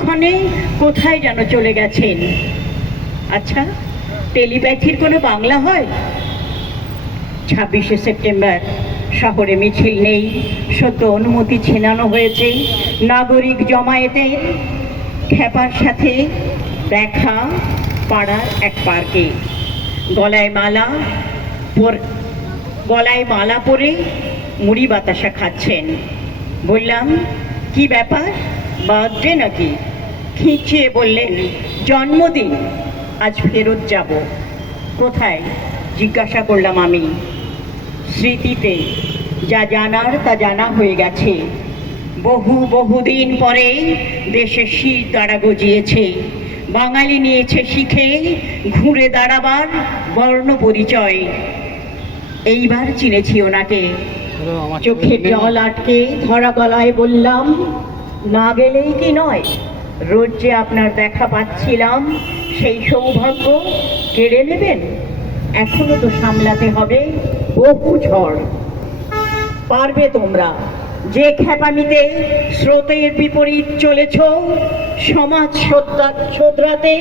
ততক্ষণে কোথায় যেন চলে গেছেন। আচ্ছা, টেলিপ্যাথির কোনো বাংলা হয়? 26শে সেপ্টেম্বর শহরে মিছিল নেই, সদ্য অনুমতি ছিনানো হয়েছে নাগরিক জমায়েতের। খেপার সাথে দেখা পাড়ার এক পার্কে, গলায় মালা পরে মুড়ি বাতাসা খাচ্ছেন। বললাম, কি ব্যাপার, বার্থডে নাকি? খিঁচিয়ে বললেন, জন্মদিন, আজ ফেরত যাব। কোথায় জিজ্ঞাসা করলাম আমি। স্মৃতিতে, যা জানার তা জানা হয়ে গেছে। বহুদিন পরে দেশে শীত দাঁড়া গজিয়েছে। বাঙালি নিয়েছে শিখে ঘুরে দাঁড়াবার বর্ণ পরিচয়। এইবার চিনেছি ওনাকে। চোখের জল আটকে ধরা গলায় বললাম, না গেলেই কি নয়, রোজ যে আপনার দেখা পাচ্ছিলাম, সেই সৌভাগ্য কেড়ে নেবেন? এখনো তো সামলাতে হবে বহু ঝড়। পারবে তোমরা, যে খেপামিতে স্রোতের বিপরীত চলেছ, সমাজ শোধরাতে।